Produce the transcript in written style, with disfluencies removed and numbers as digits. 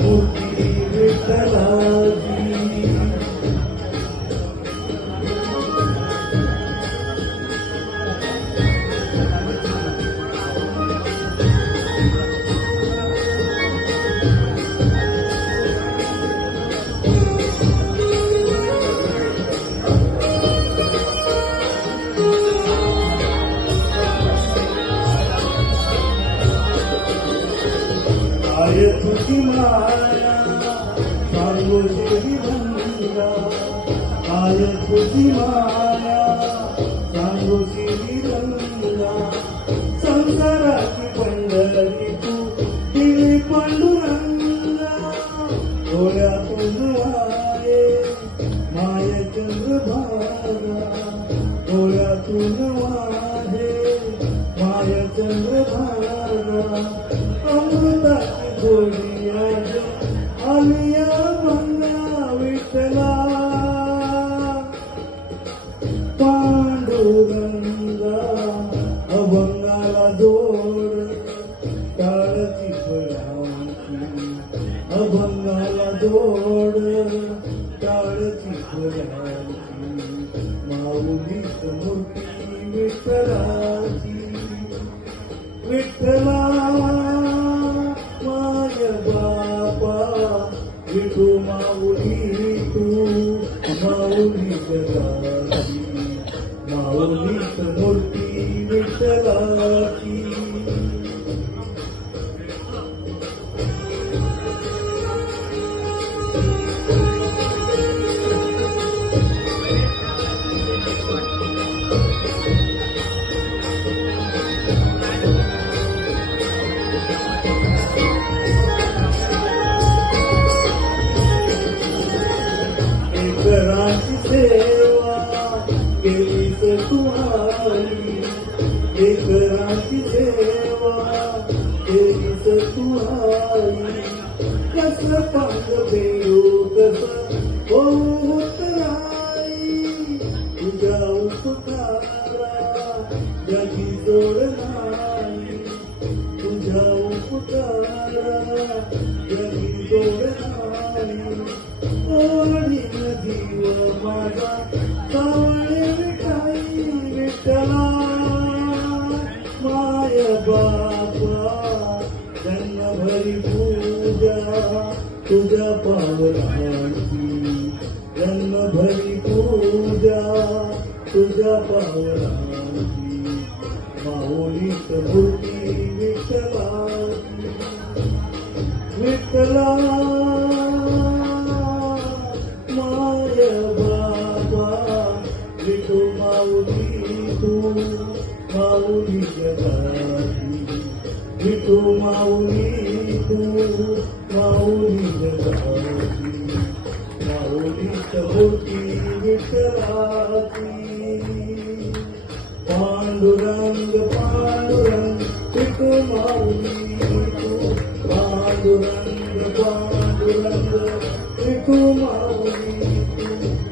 मूर्ती विठ्ठलाची. काय तुझी माया सांगो देवी रंगा, काय तुझी माया सांगो देवी रंगा. संसाराची पंढरी तू दिली पांडुरंगा, डोळ्यातून वाये माय चंद्रभागा, डोळ्यातून वाहे माय चंद्रभागा. अमृताची गोडी आलिया मंगा विठ्ठला, पांडुरंगा अभंगाला जोड टाळती फळांची, अभंगाला जोड टाळती फळांची. माऊलीच मूर्ती विठ्ठलाची, विठ्ठला माझ्या बापा विठू माऊली तू, माऊली जगाची, माऊलीच मूर्ती विठ्ठलाची. एकराची सेवा केलीस तू आई, एकराची सेवा केलीस तू आई. कसं पांग बेरू कसं होत नाही, तुझ्या उपकारा जगी जोड नाही, तुझ्या उपकारा जगी जोड नाही. ओढीन जीव माझा सावळे विठाई विठ्ठला, माय बापा जन्मभरी पूजा तुझ्या पावलांची, जन्मभरी पूजा तुझ्या पावलांची. माऊलीच मूर्ती विठ्ठलाची, विठ्ठला माय बाबा विठू माऊली तू, माऊली जगाची, विठू माऊली तू, माऊली जगाची. माऊलीच मूर्ती विठ्ठलाची. पांडुरंग पांडुरंग विठू माऊली तू, पांडुरंग पांडुरंग विठू माऊली.